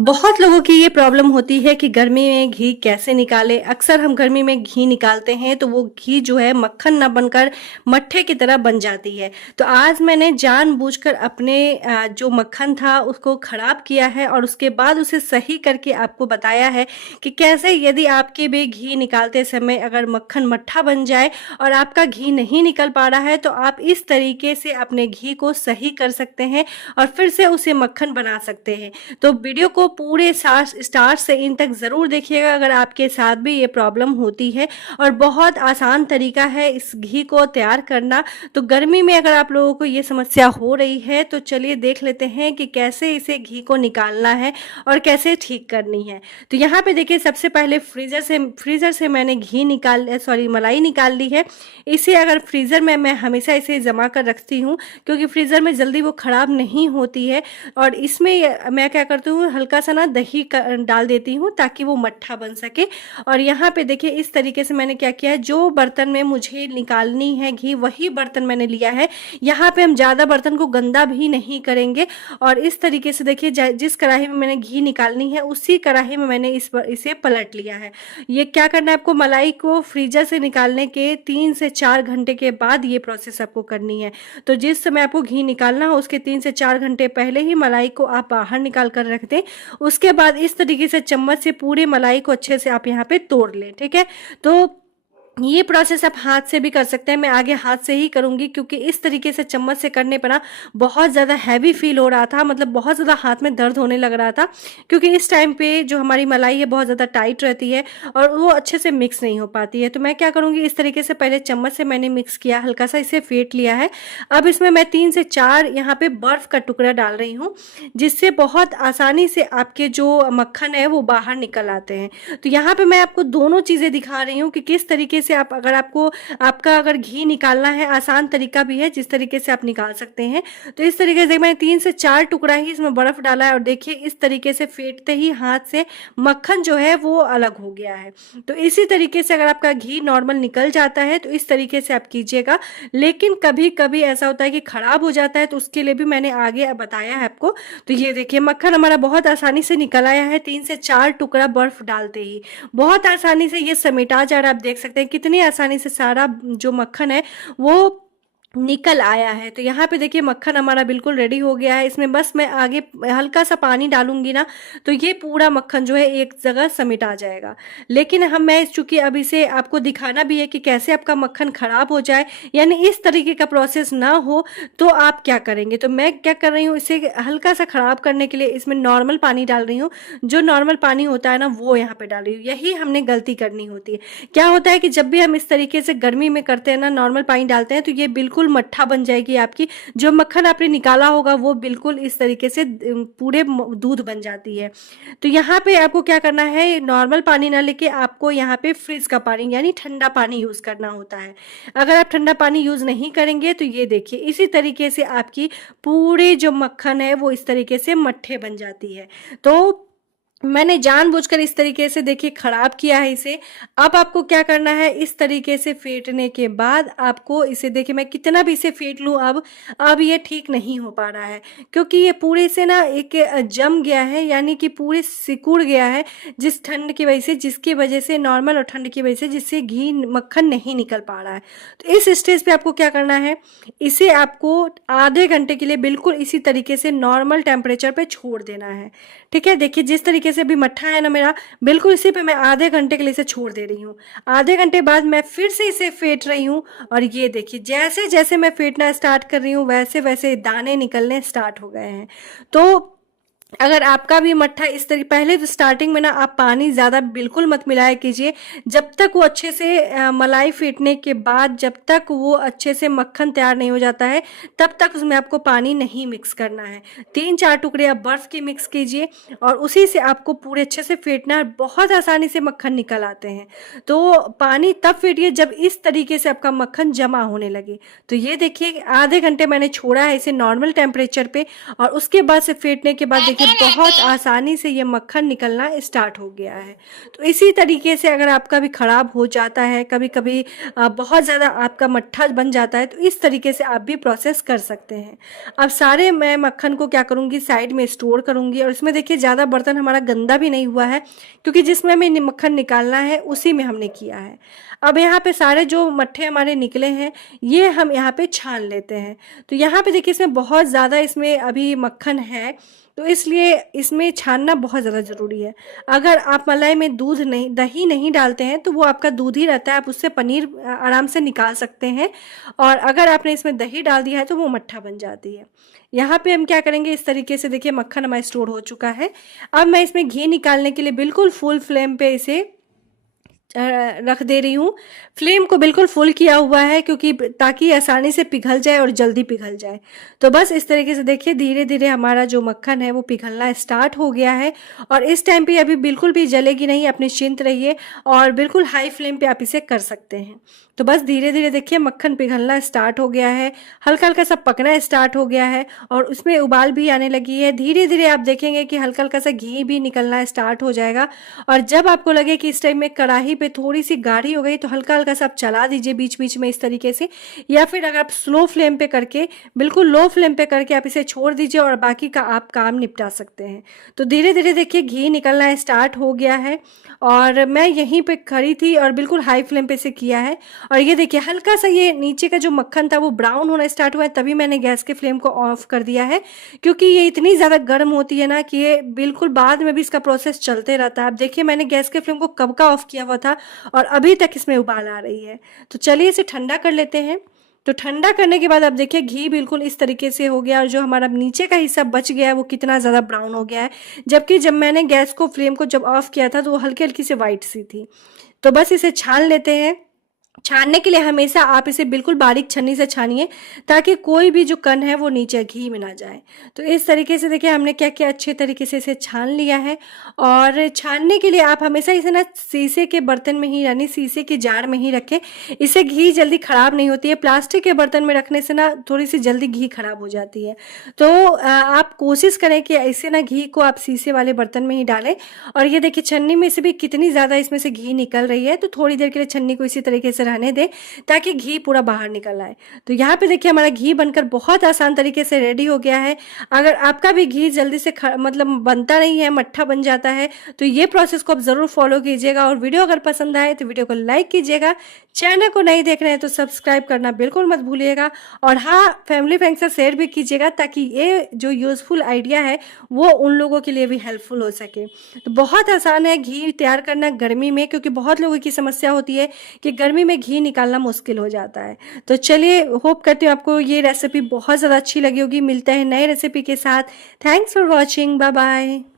बहुत लोगों की ये प्रॉब्लम होती है कि गर्मी में घी कैसे निकालें। अक्सर हम गर्मी में घी निकालते हैं तो वो घी जो है मक्खन ना बनकर मट्ठे की तरह बन जाती है। तो आज मैंने जानबूझकर अपने जो मक्खन था उसको खराब किया है और उसके बाद उसे सही करके आपको बताया है कि कैसे यदि आपके भी घी निकालते समय अगर मक्खन मट्ठा बन जाए और आपका घी नहीं निकल पा रहा है तो आप इस तरीके से अपने घी को सही कर सकते हैं और फिर से उसे मक्खन बना सकते हैं। तो वीडियो को पूरे स्टार्ट से इन तक ज़रूर देखिएगा अगर आपके साथ भी ये प्रॉब्लम होती है। और बहुत आसान तरीका है इस घी को तैयार करना। तो गर्मी में अगर आप लोगों को ये समस्या हो रही है तो चलिए देख लेते हैं कि कैसे इसे घी को निकालना है और कैसे ठीक करनी है। तो यहाँ पे देखिए सबसे पहले फ्रीज़र से मैंने घी मलाई निकाल ली है। इसे अगर फ्रीज़र में मैं हमेशा इसे जमा कर रखती हूँ क्योंकि फ्रीज़र में जल्दी वो ख़राब नहीं होती है। और इसमें मैं क्या करती हूँ हल्का सा ना दही डाल देती हूँ ताकि वो मट्ठा बन सके। और यहाँ पे देखिए इस तरीके से मैंने क्या किया है, जो बर्तन में मुझे निकालनी है घी वही बर्तन मैंने लिया है। यहाँ पे हम ज़्यादा बर्तन को गंदा भी नहीं करेंगे। और इस तरीके से देखिए जिस कढ़ाई में मैंने घी निकालनी है उसी कढ़ाई में मैंने इसे पलट लिया है। ये क्या करना है आपको, मलाई को फ्रीजर से निकालने के 3 से 4 घंटे के बाद ये प्रोसेस आपको करनी है। तो जिस समय आपको घी निकालना हो उसके 3 से 4 घंटे पहले ही मलाई को आप बाहर निकाल कर रख दें। उसके बाद इस तरीके से चम्मच से पूरे मलाई को अच्छे से आप यहाँ पे तोड़ लें, ठीक है। तो ये प्रोसेस आप हाथ से भी कर सकते हैं। मैं आगे हाथ से ही करूंगी क्योंकि इस तरीके से चम्मच से करने पर ना बहुत ज़्यादा हैवी फील हो रहा था, मतलब बहुत ज़्यादा हाथ में दर्द होने लग रहा था क्योंकि इस टाइम पे जो हमारी मलाई है बहुत ज़्यादा टाइट रहती है और वो अच्छे से मिक्स नहीं हो पाती है। तो मैं क्या करूँगी, इस तरीके से पहले चम्मच से मैंने मिक्स किया, हल्का सा इसे फेंट लिया है। अब इसमें मैं 3 से 4 यहाँ पे बर्फ़ का टुकड़ा डाल रही हूँ जिससे बहुत आसानी से आपके जो मक्खन है वो बाहर निकल आते हैं। तो यहाँ पे मैं आपको दोनों चीज़ें दिखा रही हूँ कि किस तरीके से आप अगर घी निकालना है, आसान तरीका भी है जिस तरीके से आप निकाल सकते हैं। तो इस तरीके से मैंने 3 से 4 टुकड़ा ही इसमें बर्फ डाला है और देखिए इस तरीके से फेंटते ही हाथ से मक्खन जो है वो अलग हो गया है। तो इसी तरीके से अगर आपका घी नॉर्मल निकल जाता है तो इस तरीके से आप कीजिएगा। लेकिन कभी कभी ऐसा होता है कि खराब हो जाता है तो उसके लिए भी मैंने आगे बताया है आपको। तो ये देखिए मक्खन हमारा बहुत आसानी से निकल आया है 3 से 4 टुकड़ा बर्फ डालते ही। बहुत आसानी से ये समेटा जा रहा है, आप देख सकते हैं कितनी आसानी से सारा जो मक्खन है वो निकल आया है। तो यहाँ पे देखिए मक्खन हमारा बिल्कुल रेडी हो गया है। इसमें बस मैं आगे हल्का सा पानी डालूंगी ना तो ये पूरा मक्खन जो है एक जगह समेट आ जाएगा। लेकिन मैं चूंकि अब इसे आपको दिखाना भी है कि कैसे आपका मक्खन खराब हो जाए, यानी इस तरीके का प्रोसेस ना हो, तो आप क्या करेंगे। तो मैं क्या कर रही हूँ, इसे हल्का सा खराब करने के लिए इसमें नॉर्मल पानी डाल रही हूँ। जो नॉर्मल पानी होता है ना वो यहाँ पे डाल रही हूँ। यही हमने गलती करनी होती है। क्या होता है कि जब भी हम इस तरीके से गर्मी में करते हैं ना, नॉर्मल पानी डालते हैं तो ये बिल्कुल मट्ठा बन जाएगी आपकी। जो मक्खन आपने निकाला होगा वो बिल्कुल इस तरीके से पूरे दूध बन जाती है। तो यहाँ पे आपको क्या करना है, नॉर्मल पानी ना लेके आपको यहाँ पे फ्रिज का पानी यानी ठंडा पानी यूज करना होता है। अगर आप ठंडा पानी यूज नहीं करेंगे तो ये देखिए इसी तरीके से आपकी पूरी जो मक्खन है वो इस तरीके से मट्ठे बन जाती है। तो मैंने जानबूझकर इस तरीके से देखिए खराब किया है इसे। अब आपको क्या करना है, इस तरीके से फेंटने के बाद आपको इसे देखिए मैं कितना भी इसे फेंट लूँ अब ये ठीक नहीं हो पा रहा है क्योंकि ये पूरे से ना एक जम गया है, यानी कि पूरे सिकुड़ गया है जिस ठंड की वजह से, जिसकी वजह से नॉर्मल और ठंड की वजह से, जिससे घी मक्खन नहीं निकल पा रहा है। तो इस स्टेज पे आपको क्या करना है, इसे आपको आधे घंटे के लिए बिल्कुल इसी तरीके से नॉर्मल टेम्परेचर पे छोड़ देना है। ठीक है, देखिए जिस तरीके से अभी मट्ठा है ना मेरा, बिल्कुल इसी पे मैं आधे घंटे के लिए इसे छोड़ दे रही हूँ। आधे घंटे बाद मैं फिर से इसे फेंट रही हूँ और ये देखिए जैसे जैसे मैं फेंटना स्टार्ट कर रही हूँ वैसे वैसे दाने निकलने स्टार्ट हो गए हैं। तो अगर आपका भी मट्ठा इस तरीके, पहले तो स्टार्टिंग में ना आप पानी ज़्यादा बिल्कुल मत मिलाया कीजिए। जब तक वो अच्छे से मलाई फेंटने के बाद जब तक वो अच्छे से मक्खन तैयार नहीं हो जाता है तब तक उसमें आपको पानी नहीं मिक्स करना है। 3-4 टुकड़े आप बर्फ़ के मिक्स कीजिए और उसी से आपको पूरे अच्छे से फेंटना है। बहुत आसानी से मक्खन निकल आते हैं। तो पानी तब फेंटिए जब इस तरीके से आपका मक्खन जमा होने लगे। तो ये देखिए आधे घंटे मैंने छोड़ा है इसे नॉर्मल टेम्परेचर पे और उसके बाद से फेंटने के बाद देखिए देखिए बहुत आसानी से ये मक्खन निकलना स्टार्ट हो गया है। तो इसी तरीके से अगर आपका भी ख़राब हो जाता है, कभी कभी बहुत ज़्यादा आपका मट्ठा बन जाता है, तो इस तरीके से आप भी प्रोसेस कर सकते हैं। अब सारे मैं मक्खन को क्या करूँगी, साइड में स्टोर करूँगी। और इसमें देखिए ज़्यादा बर्तन हमारा गंदा भी नहीं हुआ है, क्योंकि जिसमें हमें मक्खन निकालना है उसी में हमने किया है। अब यहाँ पे सारे जो मट्ठे हमारे निकले हैं, ये हम यहाँ पे छान लेते हैं। तो यहाँ पे देखिए इसमें बहुत ज़्यादा इसमें अभी मक्खन है, तो इसलिए इसमें छानना बहुत ज़्यादा ज़रूरी है। अगर आप मलाई में दूध नहीं, दही नहीं डालते हैं, तो वो आपका दूध ही रहता है, आप उससे पनीर आराम से निकाल सकते हैं। और अगर आपने इसमें दही डाल दिया है तो वो मट्ठा बन जाती है। यहाँ पे हम क्या करेंगे, इस तरीके से देखिए मक्खन हमारा स्टोर हो चुका है। अब मैं इसमें घी निकालने के लिए बिल्कुल फुल फ्लेम पे इसे रख दे रही हूँ। फ्लेम को बिल्कुल फुल किया हुआ है, क्योंकि ताकि आसानी से पिघल जाए और जल्दी पिघल जाए। तो बस इस तरीके से देखिए धीरे धीरे हमारा जो मक्खन है वो पिघलना स्टार्ट हो गया है। और इस टाइम पे अभी बिल्कुल भी जलेगी नहीं, आप निश्चिंत रहिए और बिल्कुल हाई फ्लेम पे आप इसे कर सकते हैं। तो बस धीरे धीरे देखिए मक्खन पिघलना स्टार्ट हो गया है, हल्का हल्का सा पकना स्टार्ट हो गया है और उसमें उबाल भी आने लगी है। धीरे धीरे आप देखेंगे कि हल्का हल्का सा घी भी निकलना स्टार्ट हो जाएगा। और जब आपको लगे कि इस टाइम में कढ़ाई पे थोड़ी सी गाढ़ी हो गई, तो हल्का हल्का सा आप चला दीजिए बीच बीच में इस तरीके से, या फिर अगर आप स्लो फ्लेम पे करके, बिल्कुल लो फ्लेम पे करके आप इसे छोड़ दीजिए और बाकी का आप काम निपटा सकते हैं। तो धीरे धीरे देखिए घी निकलना स्टार्ट हो गया है और मैं यहीं पे खड़ी थी और बिल्कुल हाई फ्लेम पे से किया है। और ये देखिए हल्का सा ये नीचे का जो मक्खन था वो ब्राउन होना स्टार्ट हुआ है, तभी मैंने गैस के फ्लेम को ऑफ कर दिया है, क्योंकि ये इतनी ज़्यादा गर्म होती है ना कि ये बिल्कुल बाद में भी इसका प्रोसेस चलते रहता है। अब देखिए मैंने गैस के फ्लेम को कब का ऑफ किया हुआ था और अभी तक इसमें उबाल आ रही है। तो चलिए इसे ठंडा कर लेते हैं। तो ठंडा करने के बाद आप देखिए घी बिल्कुल इस तरीके से हो गया और जो हमारा नीचे का हिस्सा बच गया है वो कितना ज़्यादा ब्राउन हो गया है, जबकि जब मैंने गैस को फ्लेम को जब ऑफ किया था तो वो हल्की हल्की सी वाइट सी थी। तो बस इसे छान लेते हैं। छानने के लिए हमेशा आप इसे बिल्कुल बारीक छन्नी से छानिए, ताकि कोई भी जो कण है वो नीचे घी में ना जाए। तो इस तरीके से देखिए हमने क्या किया, अच्छे तरीके से इसे छान लिया है। और छानने के लिए आप हमेशा इसे ना शीशे के बर्तन में ही, यानी शीशे के जार में ही रखें। इससे घी जल्दी ख़राब नहीं होती है। प्लास्टिक के बर्तन में रखने से ना थोड़ी सी जल्दी घी ख़राब हो जाती है। तो आप कोशिश करें कि ऐसे ना घी को आप शीशे वाले बर्तन में ही डालें। और ये देखिए छन्नी में से भी कितनी ज़्यादा इसमें से घी निकल रही है। तो थोड़ी देर के लिए छन्नी को इसी तरीके से रहने दें, ताकि घी पूरा बाहर निकल आए। तो यहाँ पे देखिए हमारा घी बनकर बहुत आसान तरीके से रेडी हो गया है। अगर आपका भी घी जल्दी से मतलब बनता नहीं है, मट्ठा बन जाता है, तो ये प्रोसेस को आप ज़रूर फॉलो कीजिएगा। और वीडियो अगर पसंद आए तो वीडियो को लाइक कीजिएगा। चैनल को नहीं देख रहे हैं तो सब्सक्राइब करना बिल्कुल मत भूलिएगा। और हाँ, फैमिली फ्रेंड्स से शेयर भी कीजिएगा, ताकि ये जो यूज़फुल आइडिया है वो उन लोगों के लिए भी हेल्पफुल हो सके। तो बहुत आसान है घी तैयार करना गर्मी में, क्योंकि बहुत लोगों की समस्या होती है कि गर्मी में घी निकालना मुश्किल हो जाता है। तो चलिए, होप करती हूँ आपको ये रेसिपी बहुत ज़्यादा अच्छी लगी होगी। मिलते हैं नए रेसिपी के साथ। Thanks for watching, bye bye.